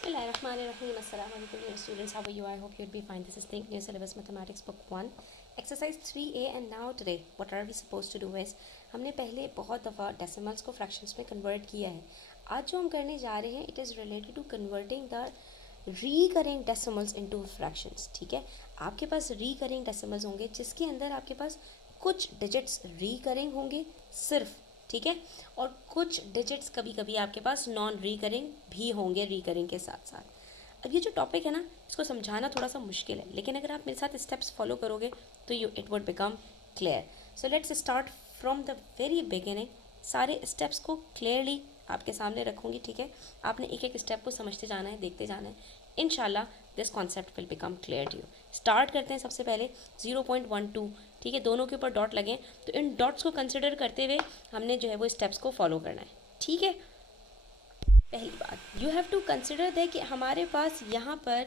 Bismillahirrahmanirrahim. Assalamu alaikum dear students. How are you? I hope you'll be fine. This is Think New Syllabus Mathematics Book 1 Exercise 3A and now today what are we supposed to do is हमने पहले बहुत दफ़ा decimals को fractions में convert किया है. आज जो हम करने जा रहे हैं it is related to converting the recurring decimals into fractions. ठीक है, आपके पास रीकरिंग डेसिमल्स होंगे जिसके अंदर आपके पास कुछ डिजिट्स रीकरिंग होंगे सिर्फ. ठीक है, और कुछ डिजिट्स कभी कभी आपके पास नॉन रीकरिंग भी होंगे रीकरिंग के साथ साथ. अब ये जो टॉपिक है ना इसको समझाना थोड़ा सा मुश्किल है, लेकिन अगर आप मेरे साथ स्टेप्स फॉलो करोगे तो it would become clear. So let's start from the very beginning. सारे स्टेप्स को क्लियरली आपके सामने रखूँगी. ठीक है, आपने एक एक स्टेप को समझते जाना है, देखते जाना है. इंशाल्लाह this concept will become clear to you. Start करते हैं सबसे पहले 0.12. ठीक है, दोनों के ऊपर डॉट लगे, तो इन डॉट्स को कंसिडर करते हुए हमने जो है वो स्टेप्स को फॉलो करना है. ठीक है, पहली बात you have to consider that कि हमारे पास यहाँ पर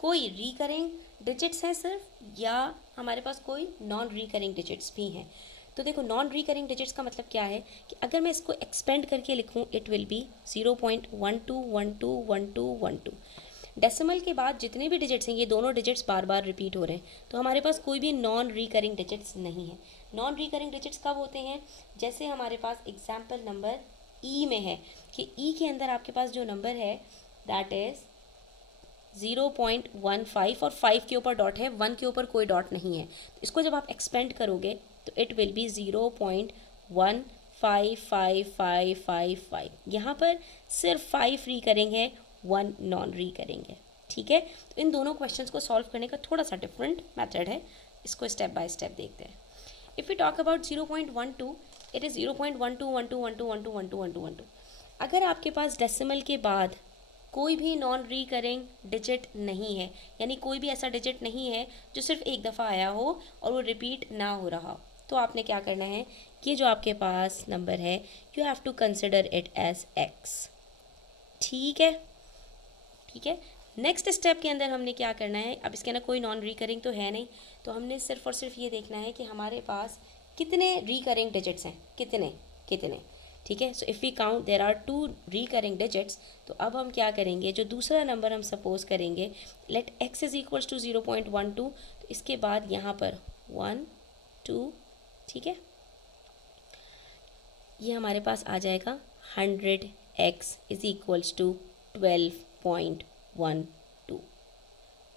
कोई रिकरिंग डिजिट्स हैं सिर्फ या हमारे पास कोई नॉन रिकरिंग डिजिट्स भी हैं. तो देखो नॉन रिकरिंग डिजिट्स का मतलब क्या है कि अगर मैं इसको एक्सपेंड करके लिखूँ इट विल बी 0.12121212. डेसिमल के बाद जितने भी डिजिट्स हैं ये दोनों डिजिट्स बार बार रिपीट हो रहे हैं, तो हमारे पास कोई भी नॉन रिकरिंग डिजिट्स नहीं है. नॉन रिकरिंग डिजिट्स कब होते हैं? जैसे हमारे पास एग्जाम्पल नंबर ई में है कि ई के अंदर आपके पास जो नंबर है दैट इज़ 0.15 और 5 के ऊपर डॉट है, 1 के ऊपर कोई डॉट नहीं है. तो इसको जब आप एक्सपेंड करोगे तो इट विल बी 0.155555. यहाँ पर सिर्फ 5 रिकरिंग है, 1 नॉन रिकरिंग है. ठीक है, तो इन दोनों क्वेश्चंस को सॉल्व करने का थोड़ा सा डिफरेंट मेथड है, इसको स्टेप बाय स्टेप देखते हैं. If you talk about 0.12 it is 0.1212121212. अगर आपके पास डेसिमल के बाद कोई भी नॉन रिकरिंग डिजिट नहीं है, यानी कोई भी ऐसा डिजिट नहीं है जो सिर्फ एक दफ़ा आया हो और वो रिपीट ना हो रहा हो, तो आपने क्या करना है, ये जो आपके पास नंबर है you have to consider it as x. ठीक है, ठीक है. नेक्स्ट स्टेप के अंदर हमने क्या करना है, अब इसके अंदर कोई नॉन रिकरिंग तो है नहीं, तो हमने सिर्फ और सिर्फ ये देखना है कि हमारे पास कितने रिकरिंग डिजिट्स हैं, कितने कितने. ठीक है, so if we count there are 2 recurring digits. तो अब हम क्या करेंगे, जो दूसरा नंबर हम सपोज करेंगे let x is equals to 0.12, तो इसके बाद यहाँ पर 1 2. ठीक है, ये हमारे पास आ जाएगा 100x इज इक्वल्स टू 12.12.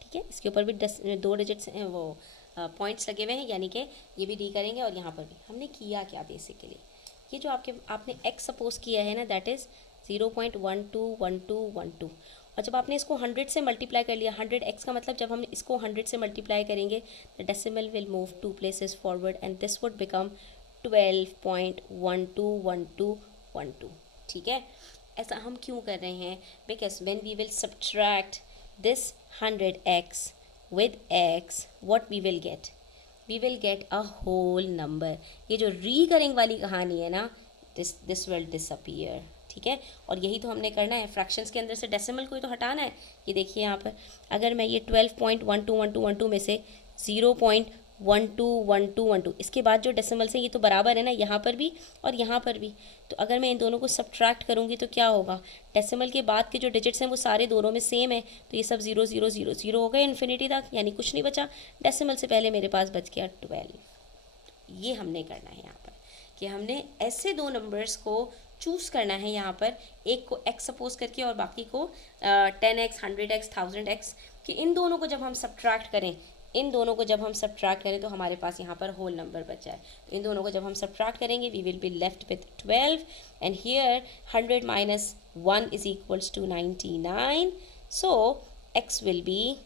ठीक है, इसके ऊपर भी 2 डिजिट्स वो पॉइंट्स लगे हुए हैं, यानी कि ये भी डी करेंगे और यहाँ पर भी. हमने किया क्या बेसिकली, ये जो आपने x सपोज किया है ना दैट इज़ 0.121212. और जब आपने इसको 100 से मल्टीप्लाई कर लिया, 100x का मतलब जब हम इसको 100 से मल्टीप्लाई करेंगे the decimal will move 2 places forward and this would become 12.121212. ठीक है, ऐसा हम क्यों कर रहे हैं, because when we will subtract this 100x with x what we will get a whole number. ये जो recurring वाली कहानी है ना this will disappear. ठीक है, और यही तो हमने करना है, फ्रैक्शंस के अंदर से डेसिमल को ही तो हटाना है. ये देखिए यहाँ पर अगर मैं ये 12.121212 में से 0.121212 इसके बाद जो डेसिमल्स हैं ये तो बराबर है ना, यहाँ पर भी और यहाँ पर भी. तो अगर मैं इन दोनों को सब्ट्रैक्ट करूँगी तो क्या होगा, डेसिमल के बाद के जो डिजिट्स हैं वो सारे दोनों में सेम है, तो ये सब 0 0 0 0 हो गए इन्फिनिटी तक, यानी कुछ नहीं बचा. डेसिमल से पहले मेरे पास बच गया 12. ये हमने करना है यहाँ पर कि हमने ऐसे दो नंबर्स को चूज़ करना है यहाँ पर, एक को x सपोज करके और बाकी को 10x 100x 1000x, कि इन दोनों को जब हम सब्ट्रैक्ट करें, इन दोनों को जब हम सब्ट्रैक्ट करें तो हमारे पास यहाँ पर होल नंबर बचा है. तो इन दोनों को जब हम सब्ट्रैक्ट करेंगे we will be left with 12 and here 100 minus 1 is equals to 99. So x will be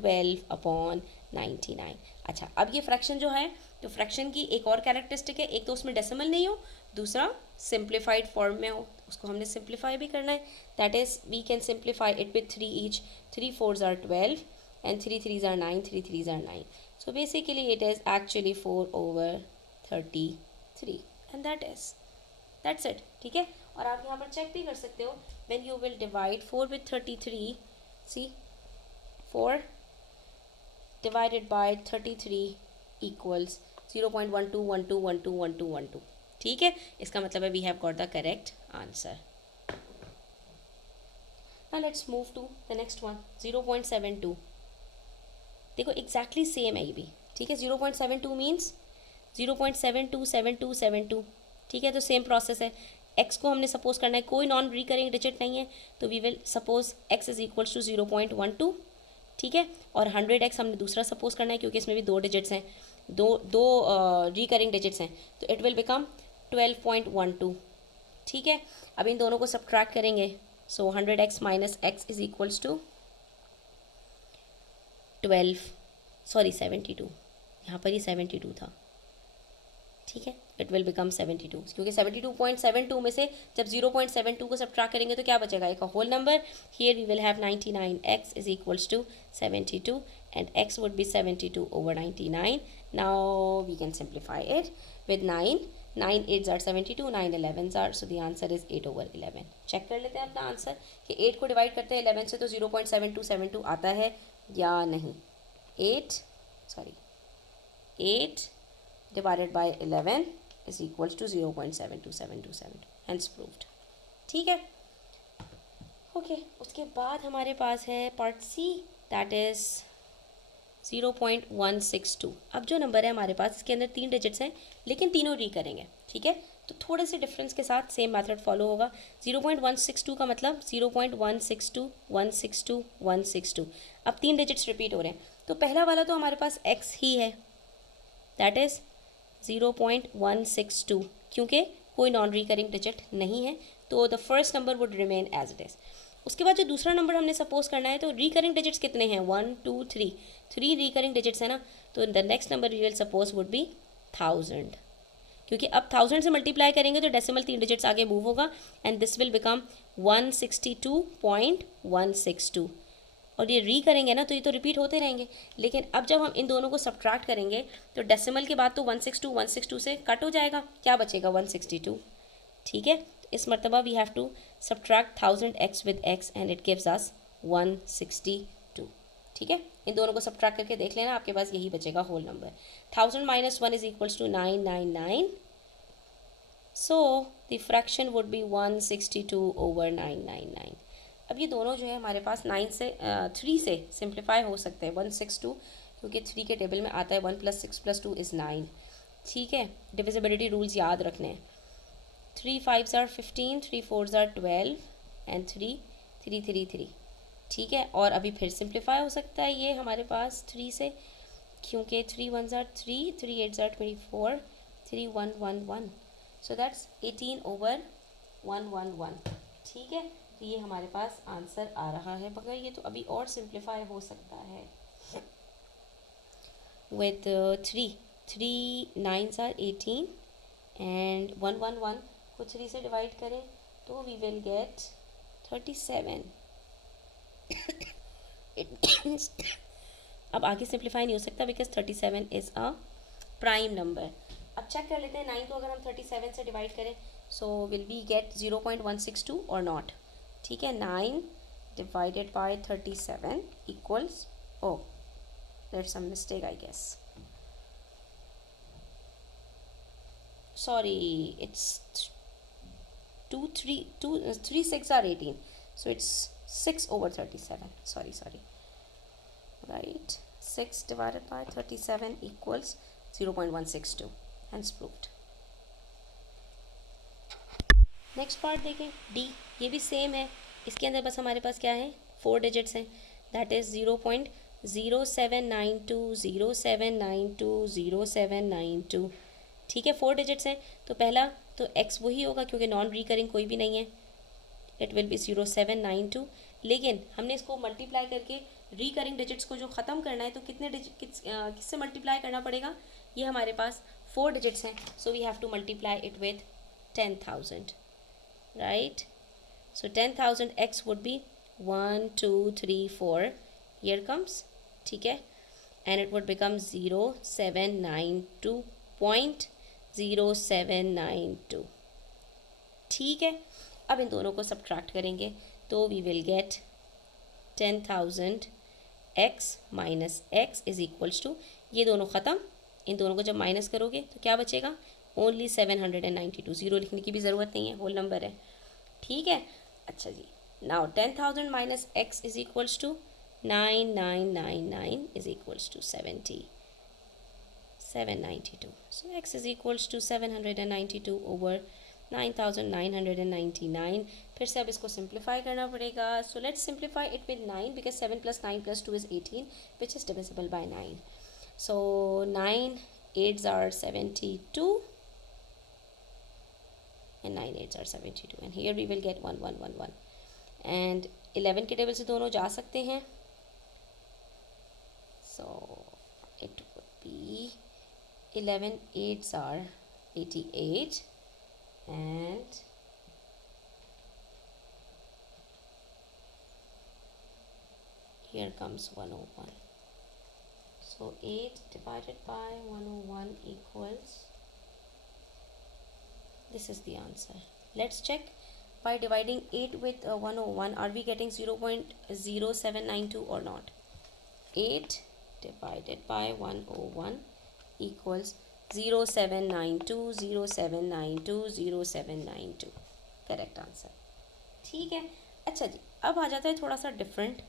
12/99. अच्छा, अब ये फ्रैक्शन जो है तो फ्रैक्शन की एक और कैरेक्टरिस्टिक है, एक तो उसमें डेसिमल नहीं हो, दूसरा सिंप्लीफाइड फॉर्म में हो. उसको हमने सिंप्लीफाई भी करना है, that is we can simplify it with 3 each. 3 4s are 12 and 3 3s are 9, 3 3s are 9. So basically it is actually 4/33 and that's it. ठीक है, और आप यहाँ पर चेक भी कर सकते हो, when you will divide 4 with 33, see 4 divided by 33 equals 0.1212121212. ठीक है, इसका मतलब है we have got the correct answer. Now let's move to the next one, 0.72. देखो एग्जैक्टली सेम है ये भी, ठीक है. 0.72 मीन्स 0.727272, ठीक है. तो सेम प्रोसेस है. एक्स को हमने सपोज करना है, कोई नॉन रिकरिंग डिजिट नहीं है, तो we will suppose x is equals to 0.12, ठीक है. और 100x हमने दूसरा सपोज करना है, क्योंकि इसमें भी दो डिजिट्स हैं, दो रिकरिंग डिजिट्स हैं, तो इट विल बिकम 12.12, ठीक है. अब इन दोनों को सब्ट्रैक्ट करेंगे, so 100x minus x is equals to 72, यहाँ पर ही 72 था, ठीक है. इट विल बिकम 72, क्योंकि 72.72 में से जब 0.72 को सब्ट्रैक्ट करेंगे तो क्या बचेगा, एक whole number. Here we will have 99x is equals to 72 and x would be 72 over 99. Now we can simplify it with 9 8s are 72, 9 11s are, so the answer is 8 over 11. Check कर लेते हैं अपना answer कि 8 को divide करते हैं 11 से तो 0.7272 आता है या नहीं. 8 divided by 11 is equals to 0.72727, hence proved. ठीक है. ओके, उसके बाद हमारे पास है पार्ट सी, दैट इज़ 0.162. अब जो नंबर है हमारे पास, इसके अंदर 3 डिजिट्स हैं, लेकिन तीनों री करेंगे, ठीक है. तो थोड़े से डिफरेंस के साथ सेम मेथड फॉलो होगा. 0.162 का मतलब 0.162 162 162. अब 3 डिजिट्स रिपीट हो रहे हैं, तो पहला वाला तो हमारे पास x ही है, दैट इज़ 0.162, क्योंकि कोई नॉन रिकरिंग डिजिट नहीं है, तो the first number would remain as it is. उसके बाद जो दूसरा नंबर हमने सपोज करना है, तो रिकरिंग डिजिट्स कितने हैं, 1 2 3 रिकरिंग डिजिट्स है ना, तो the next number we will suppose would be 1000, क्योंकि अब 1000 से मल्टीप्लाई करेंगे तो डेसिमल 3 डिजिट्स आगे मूव होगा एंड दिस विल बिकम 162.162. और ये री करेंगे ना तो ये तो रिपीट होते रहेंगे, लेकिन अब जब हम इन दोनों को सब्ट्रैक्ट करेंगे तो डेसिमल के बाद तो 162 से कट हो जाएगा, क्या बचेगा 162, ठीक है. इस मरतबा we have to subtract 1000x with x and it gives us 162, ठीक है. इन दोनों को सब्ट्रैक्ट करके देख लेना, आपके पास यही बचेगा whole number. 1000 minus 1 is equals to 999, so the fraction would be 162 over 999. अब ये दोनों जो है हमारे पास 3 से सिंप्लीफाई हो सकते हैं. 162 क्योंकि 3 के टेबल में आता है 1 + 6 + 2 इज़ 9, ठीक है. डिविजिबिलिटी रूल्स याद रखने हैं. 3 5s are 15, 3 4s are 12 and 3 3, ठीक है. और अभी फिर सिंप्लीफाई हो सकता है ये हमारे पास 3 से, क्योंकि 3 1s are 3, 3 8s are 24, 3 1 1 1, so that's 18 over 111, ठीक है. तो ये हमारे पास आंसर आ रहा है, मगर ये तो अभी और सिंप्लीफाई हो सकता है विद 3 9s are 18 एंड 111 को 3 से डिवाइड करें तो वी विल गेट 37. अब आगे सिंप्लीफाई नहीं हो सकता because 37 is a prime number. अब चेक कर लेते हैं 9 को अगर हम 37 से डिवाइड करें, सो विल वी गेट 0.162 और नॉट, ठीक है. 9 divided by 37 equals, oh there's some mistake I guess, sorry, it's 3 6 are 18, so it's 6 over 37, sorry, right. 6 divided by 37 equals 0.162, hence proved. Next part देखें, डी. ये भी same है, इसके अंदर बस हमारे पास क्या है, 4 डिजिट्स हैं, दैट इज़ 0.079207920792, ठीक है. 4 डिजिट्स हैं, तो पहला तो x वही होगा क्योंकि नॉन रिकरिंग कोई भी नहीं है, इट विल बी 0792. लेकिन हमने इसको मल्टीप्लाई करके रिकरिंग डिजिट्स को जो ख़त्म करना है, तो कितने किससे मल्टीप्लाई करना पड़ेगा, ये हमारे पास 4 डिजिट्स हैं, so we have to multiply it with 10,000, right. So 10,000 x would be 1 2 3 4, here comes, ठीक है, and it would become 0792.0792, ठीक है. अब इन दोनों को सब्ट्रैक्ट करेंगे तो we will get 10,000 x minus x is equals to, ये दोनों ख़त्म, इन दोनों को जब माइनस करोगे तो क्या बचेगा, ओनली 792. 0 लिखने की भी ज़रूरत नहीं है, होल नंबर है, ठीक है. अच्छा जी, Now 10,000 minus x is equals to 9999 is equals to 792. So x is equals to 792 over 9999. फिर से अब इसको सिंप्लीफाई करना पड़ेगा. So let's simplify it with 9 because 7 plus 9 plus 2 is 18, which is divisible by 9. So 9 8s are 72 and 9 8s are 72, and here we will get 1 1 1 1, and 11 के table से दोनों जा सकते हैं. So it would be 11 8s are 88, and here comes 101. So 8 divided by 101 equals, this is the answer. Let's check. By dividing 8 with 101, are we getting 0.0792 or not? 8 divided by 101 equals 0792 0792 0792. Correct answer. ठीक है. अच्छा जी, अब आ जाता है थोड़ा सा different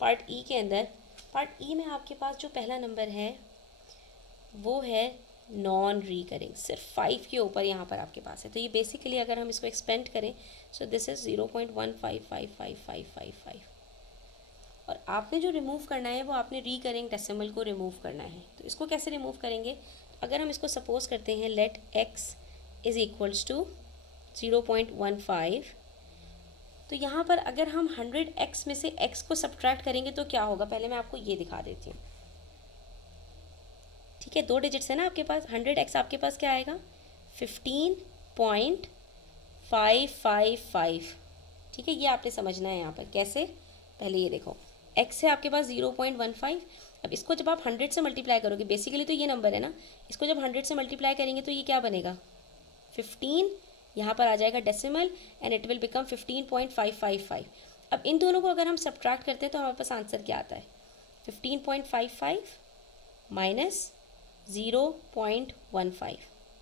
part ई के अंदर. पार्ट ई में आपके पास जो पहला नंबर है वो है नॉन रिकरिंग, सिर्फ 5 के ऊपर यहाँ पर आपके पास है. तो ये बेसिकली अगर हम इसको एक्सपेंड करें, सो दिस इज़ 0.155555, और आपने जो रिमूव करना है वो आपने रिकरिंग डेसिमल को रिमूव करना है. तो इसको कैसे रिमूव करेंगे? तो अगर हम इसको सपोज करते हैं let x is equals to 0.15, तो यहाँ पर अगर हम 100x में से x को सब्ट्रैक्ट करेंगे तो क्या होगा, पहले मैं आपको ये दिखा देती हूँ. ठीक है, 2 डिजिट्स है ना आपके पास. 100x आपके पास क्या आएगा, 15.555. ठीक है, ये आपने समझना है यहाँ पर कैसे. पहले ये देखो, x है आपके पास 0.15. अब इसको जब आप 100 से मल्टीप्लाई करोगे, बेसिकली तो ये नंबर है ना, इसको जब 100 से मल्टीप्लाई करेंगे तो ये क्या बनेगा, 15. यहाँ पर आ जाएगा decimal and it will become 15.555. अब इन दोनों को अगर हम सब्ट्रैक्ट करते हैं तो हमारे पास आंसर क्या आता है, 15.55 माइनस 0.15.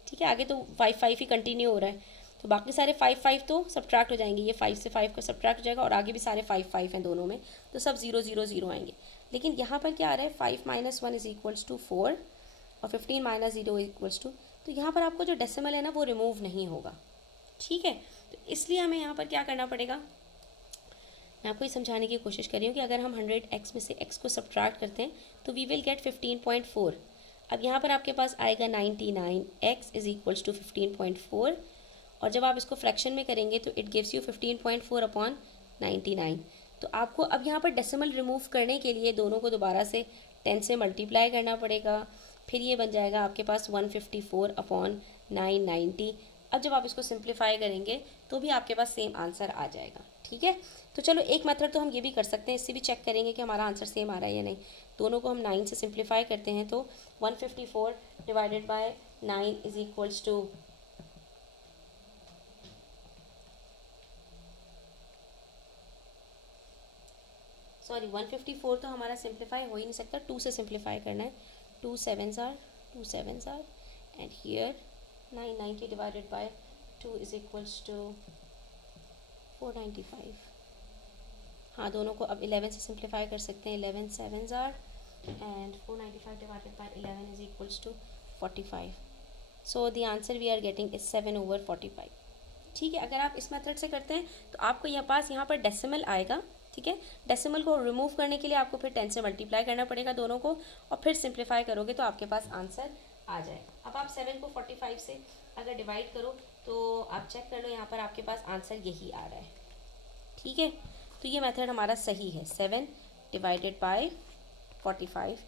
ठीक है, आगे तो 5 ही कंटिन्यू हो रहा है, तो बाकी सारे 5 तो सब्ट्रैक्ट हो जाएंगे. ये 5 से 5 का सब्ट्रैक्ट हो जाएगा, और आगे भी सारे 5 हैं दोनों में, तो सब 0 0 0 आएंगे. लेकिन यहाँ पर क्या आ रहा है, 5 माइनस 1 इज इक्वल्स टू 4 और 15 माइनस 0 इक्वल्स टू, तो यहाँ पर आपको जो डेसिमल है ना वो रिमूव नहीं होगा. ठीक है, तो इसलिए हमें यहाँ पर क्या करना पड़ेगा, मैं आपको ये समझाने की कोशिश कर रही हूँ कि अगर हम 100x में से x को सब्ट्रैक्ट करते हैं तो वी विल गेट 15.4. अब यहाँ पर आपके पास आएगा 99x इज इक्वल्स टू 15.4, और जब आप इसको फ्रैक्शन में करेंगे तो इट गिव्स यू 15.4 अपॉन 99. तो आपको अब यहाँ पर डेसिमल रिमूव करने के लिए दोनों को दोबारा से 10 से मल्टीप्लाई करना पड़ेगा. फिर ये बन जाएगा आपके पास 154 अपॉन 990. अब जब आप इसको सिंप्लीफाई करेंगे तो भी आपके पास सेम आंसर आ जाएगा. ठीक है, तो चलो एक मेथड तो हम ये भी कर सकते हैं, इससे भी चेक करेंगे कि हमारा आंसर सेम आ रहा है या नहीं. दोनों को हम 9 से सिंप्लीफाई करते हैं तो 154 divided by 9 is equals to, sorry 154 तो हमारा सिंप्लीफाई हो ही नहीं सकता, 2 से सिंप्लीफाई करना है. 2 7s are and here 990 divided by 2 is equals to 495. हाँ, दोनों को अब 11 से सिंप्लीफाई कर सकते हैं. 11 7s are and 495 divided by 11 is equals to 45. So the answer we are getting is 7/45. ठीक है, अगर आप इस मेथड से करते हैं तो आपको यहाँ पास यहाँ पर डेसिमल आएगा. ठीक है, डेसिमल को रिमूव करने के लिए आपको फिर 10 से मल्टीप्लाई करना पड़ेगा दोनों को, और फिर सिंप्लीफाई करोगे तो आपके पास आंसर आ जाएगा. अब आप 7 को 45 से अगर डिवाइड करो तो आप चेक कर लो, यहाँ पर आपके पास आंसर यही आ रहा है. ठीक है, तो ये मेथड हमारा सही है. 7 divided by 45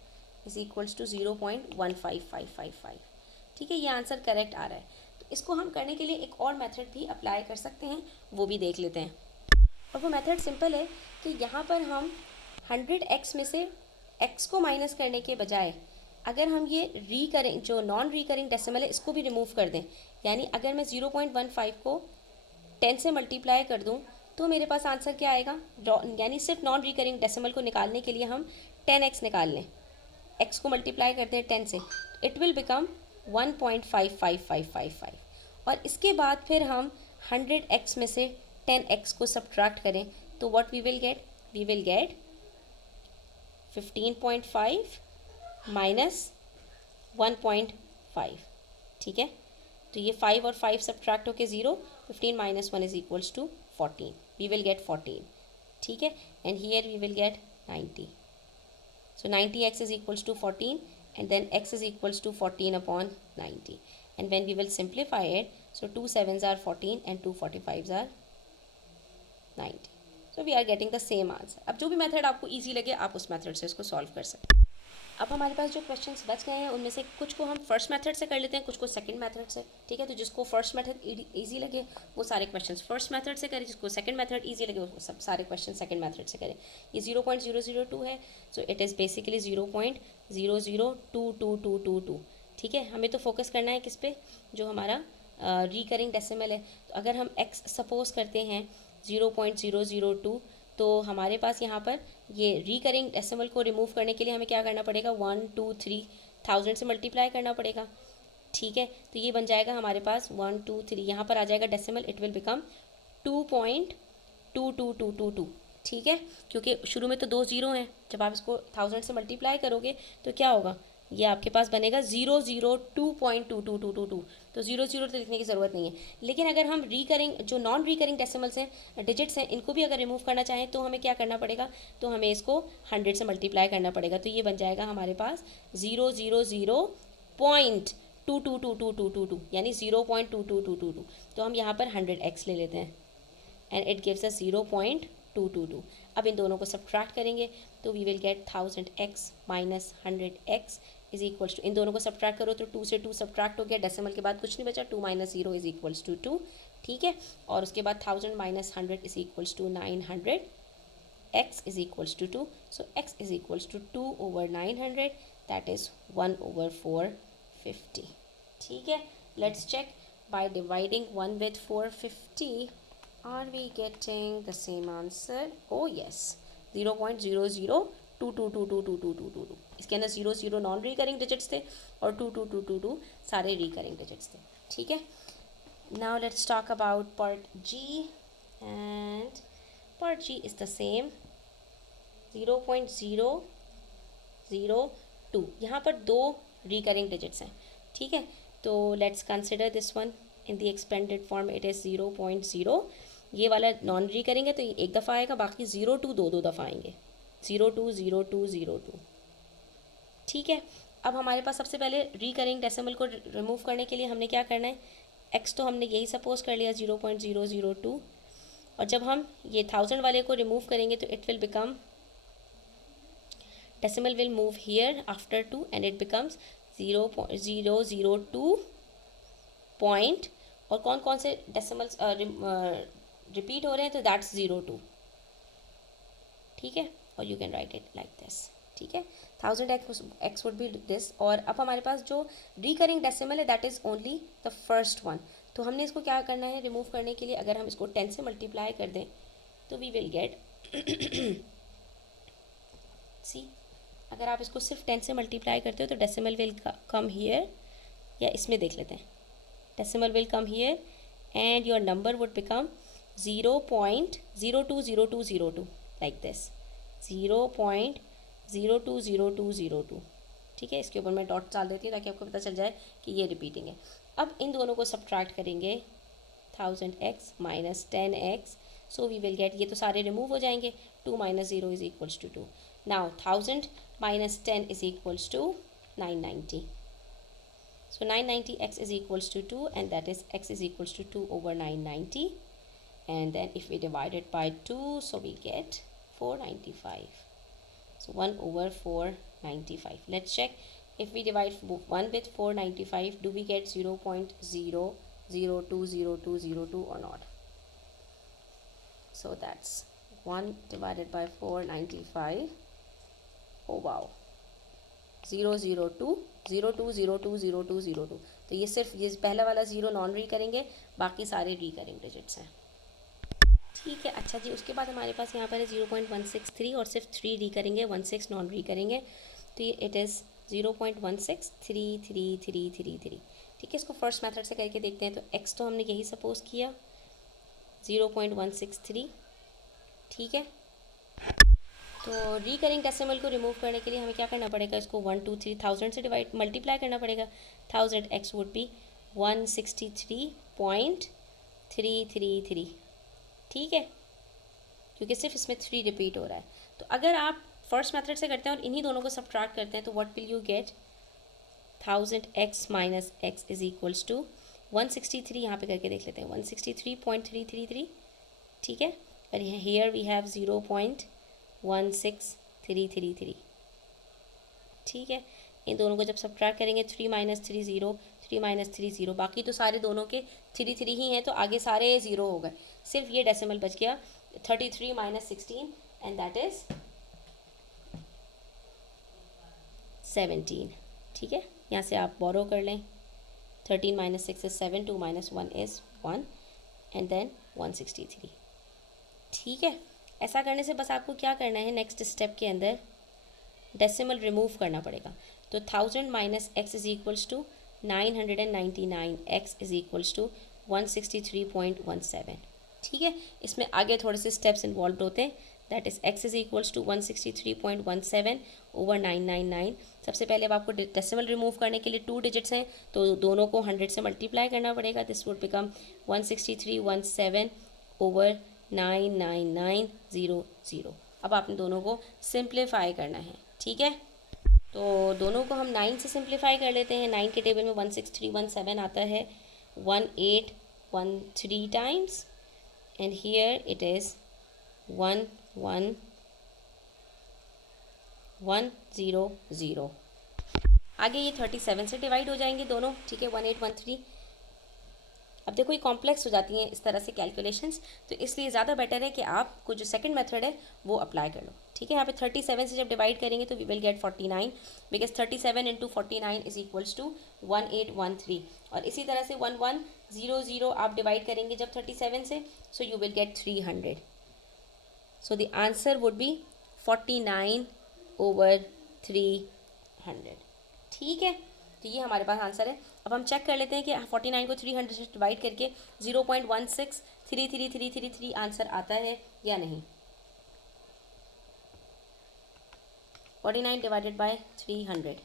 is equals to 0.15555. ठीक है, ये आंसर करेक्ट आ रहा है. तो इसको हम करने के लिए एक और मेथड भी अप्लाई कर सकते हैं, वो भी देख लेते हैं. और वो मेथड सिंपल है कि यहाँ पर हम 100x में से x को माइनस करने के बजाय अगर हम ये रिकरिंग जो नॉन रिकरिंग डेसिमल है इसको भी रिमूव कर दें, यानी अगर मैं 0.15 को 10 से मल्टीप्लाई कर दूँ तो मेरे पास आंसर क्या आएगा, यानी सिर्फ नॉन रिकरिंग डेसिमल को निकालने के लिए हम 10x निकाल लें, x को मल्टीप्लाई करते हैं 10 से, इट विल बिकम 1.55555. और इसके बाद फिर हम 100x में से 10x को सब्ट्रैक्ट करें तो what we will get 15.5 minus 1.5, ठीक है। तो ये 5 और 5 सब्ट्रैक्ट होके 0, 15 minus 1 is equals to 14, we will get 14, ठीक है। And here we will get 90, so 90x is equals to 14, and then x is equals to 14 upon 90, and when we will simplify it, so 2 7s are 14 and 2 45s are 90, so we are getting the same answer. अब जो भी method आपको easy लगे आप उस method से इसको solve कर सकते हैं। अब हमारे पास जो क्वेश्चंस बच गए हैं उनमें से कुछ को हम फर्स्ट मेथड से कर लेते हैं, कुछ को सेकंड मेथड से, ठीक है। तो जिसको फर्स्ट मेथड इजी लगे वो सारे क्वेश्चंस फर्स्ट मेथड से करें, जिसको सेकंड मेथड इजी लगे वो सब सारे क्वेश्चन सेकंड मेथड से करें। ये 0.002 है, सो इट इज़ बेसिकली 0.002222, ठीक है। हमें तो फोकस करना है किस पे, जो हमारा रिकरिंग डेसिमल है। तो अगर हम एक्स सपोज करते हैं 0.002, तो हमारे पास यहाँ पर ये रिकरिंग डेसिमल को रिमूव करने के लिए हमें क्या करना पड़ेगा, 1 2 3 1000 से मल्टीप्लाई करना पड़ेगा, ठीक है। तो ये बन जाएगा हमारे पास 1 2 3, यहाँ पर आ जाएगा डेसिमल, इट विल बिकम 2.22222, ठीक है। क्योंकि शुरू में तो 2 0 हैं, जब आप इसको 1000 से मल्टीप्लाई करोगे तो क्या होगा, ये आपके पास बनेगा 002.2222, तो 0 तो लिखने की ज़रूरत नहीं है। लेकिन अगर हम रिकरिंग जो नॉन रिकरिंग डेसिमल्स हैं, डिजिट्स हैं, इनको भी अगर रिमूव करना चाहें तो हमें क्या करना पड़ेगा, तो हमें इसको 100 से मल्टीप्लाई करना पड़ेगा। तो ये बन जाएगा हमारे पास 0.222222, यानी 0.2222। तो हम यहाँ पर 100x ले लेते हैं एंड इट गिव्स अस 0.222। अब इन दोनों को सब्ट्रैक्ट करेंगे तो we will get 1000x minus 100x is equals to, इन दोनों को सब्ट्रैक्ट करो तो 2 से 2 सब्ट्रैक्ट हो गया, डेसिमल के बाद कुछ नहीं बचा, 2 माइनस 0 इज इक्वल्स टू 2, ठीक है। और उसके बाद 1000 minus 100 is equals to 900, x is equals to 2, so x is equals to 2 over 900, that is 1 over 450, ठीक है। Let's check by dividing 1 with 450, are we getting the same answer? Oh yes, 0.0022222222। इसके अंदर 0 0 non recurring digits थे और 2222 सारे recurring digits थे, ठीक है। Now let's talk about part G, and part G is the same 0.002। यहाँ पर 2 रिकरिंग डिजिट्स हैं, ठीक है। तो let's consider this one in the expanded form, it is 0.0, ये वाला नॉन रिकरिंग है तो ये एक दफ़ा आएगा, बाकी 02 दो दफ़ा आएंगे, 020202, ठीक है। अब हमारे पास सबसे पहले रिकरिंग डेसिमल को रिमूव करने के लिए हमने क्या करना है, x तो हमने यही सपोज कर लिया 0.002, और जब हम ये 1000 वाले को रिमूव करेंगे तो it will become, decimal will move here after 2 and it becomes 0.002 point, और कौन कौन से डेसिमल्स रिपीट हो रहे हैं, तो दैट्स 02, ठीक है। और you can write it like this, ठीक है। 1000x would be this. और अब हमारे पास जो रिकरिंग डेसिमल है that is only the first one, तो हमने इसको क्या करना है रिमूव करने के लिए, अगर हम इसको 10 से मल्टीप्लाई कर दें तो वी विल गेट सी, अगर आप इसको सिर्फ 10 से मल्टीप्लाई करते हो तो डेसिमल विल कम हियर, या इसमें देख लेते हैं, decimal will come here and your number would become 0.020202 like this, 0.020202, ठीक है। इसके ऊपर मैं डॉट डाल देती हूँ ताकि आपको पता चल जाए कि ये रिपीटिंग है। अब इन दोनों को सब्ट्रैक्ट करेंगे, 1000x minus 10x, so we will get, ये तो सारे रिमूव हो जाएंगे, 2 minus 0 is equals to 2। Now 1000 minus 10 is equals to 990. So 990x is equals to 2, and that is x is equals to 2 over 990. And then if we divide it by 2, so we get 495. So 1 over 495. Let's check. If we divide 1 with 495, do we get 0.0020202 or not? So that's 1 divided by 495. Oh wow, 002020202। तो ये सिर्फ ये पहला वाला 0 non री करेंगे, बाकी सारे री करेंगे डिजिट्स हैं, ठीक है। अच्छा जी, उसके बाद हमारे पास यहाँ पर है 0.163 और सिर्फ 3 री करेंगे, 16 नॉन री करेंगे, तो ये इट इज़ 0.1633333, ठीक है। इसको फर्स्ट मेथड से करके देखते हैं। तो x तो हमने यही सपोज किया 0.163, ठीक है, तो रिकरिंग डेसिमल को रिमूव करने के लिए हमें क्या करना पड़ेगा, इसको 123,000 से डिवाइड मल्टीप्लाई करना पड़ेगा. 1000x would be 163.333. ठीक है, क्योंकि सिर्फ इसमें 3 रिपीट हो रहा है. तो अगर आप फर्स्ट मेथड से करते हैं और इन्हीं दोनों को सब्ट्रैक्ट करते हैं तो what will you get, 1000x minus x is equals to 163. यहाँ पे करके देख लेते हैं, 163.333. ठीक है, और हियर वी हैव 0.16333. ठीक है, इन दोनों को जब सब्ट्रैक्ट करेंगे 3 माइनस 3 0, 3 माइनस 3 0, बाकी तो सारे दोनों के 3 ही हैं, तो आगे सारे ज़ीरो हो गए, सिर्फ ये डेसिमल बच गया 33 माइनस 16 एंड दैट इज़ 17. ठीक है, यहाँ से आप बोरो कर लें, 13 minus 6 is 7, 2 minus 1 is 1 and then 163. ठीक है, ऐसा करने से बस आपको क्या करना है, नेक्स्ट स्टेप के अंदर डेसिमल रिमूव करना पड़ेगा. तो 1000 minus x is equals to 999, x is equals to 163.17. ठीक है, इसमें आगे थोड़े से स्टेप्स इन्वॉल्व होते हैं. That is x is equals to 163.17 over 999. सबसे पहले अब आपको डेसिमल रिमूव करने के लिए 2 डिजिट्स हैं, तो दोनों को 100 से मल्टीप्लाई करना पड़ेगा. This would become 163.17 over 99900. अब आपने दोनों को सिंप्लीफाई करना है. ठीक है, तो दोनों को हम 9 से सिंप्लीफाई कर लेते हैं. 9 के टेबल में 16317 आता है 1813 times and here it is 11100. आगे ये 37 से डिवाइड हो जाएंगे दोनों. ठीक है, 1813. अब देखो ये कॉम्प्लेक्स हो जाती हैं इस तरह से कैलकुलेशंस, तो इसलिए ज़्यादा बेटर है कि आपको जो सेकंड मेथड है वो अप्लाई कर लो. ठीक है, यहाँ पे 37 से जब डिवाइड करेंगे तो we will get 49, because 37 into 49 is equals to 1813. और इसी तरह से 1100 आप डिवाइड करेंगे जब 37 से, so you will get 300. So the answer would be 49 over 300. ठीक है, तो ये हमारे पास आंसर है. अब हम चेक कर लेते हैं कि 49 को 300 से डिवाइड करके 0.1633333 आंसर आता है या नहीं. 49 divided by 300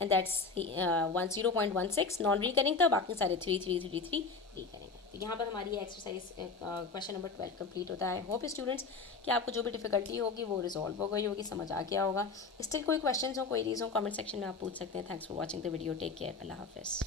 and that's 0.16. Non recurring था, बाकी सारे 3333 रिकरिंग. तो यहाँ पर हमारी ये एक्सरसाइज क्वेश्चन नंबर 12 कंप्लीट होता है. होप स्टूडेंट्स कि आपको जो भी डिफिकल्टी होगी वो रिजॉल्व हो गई होगी, समझ आ गया होगा. स्टिल कोई क्वेश्चन हो, क्वेरीज हो, कमेंट सेक्शन में आप पूछ सकते हैं. Thanks for watching the video. Take care. अल्लाह हाफिज़.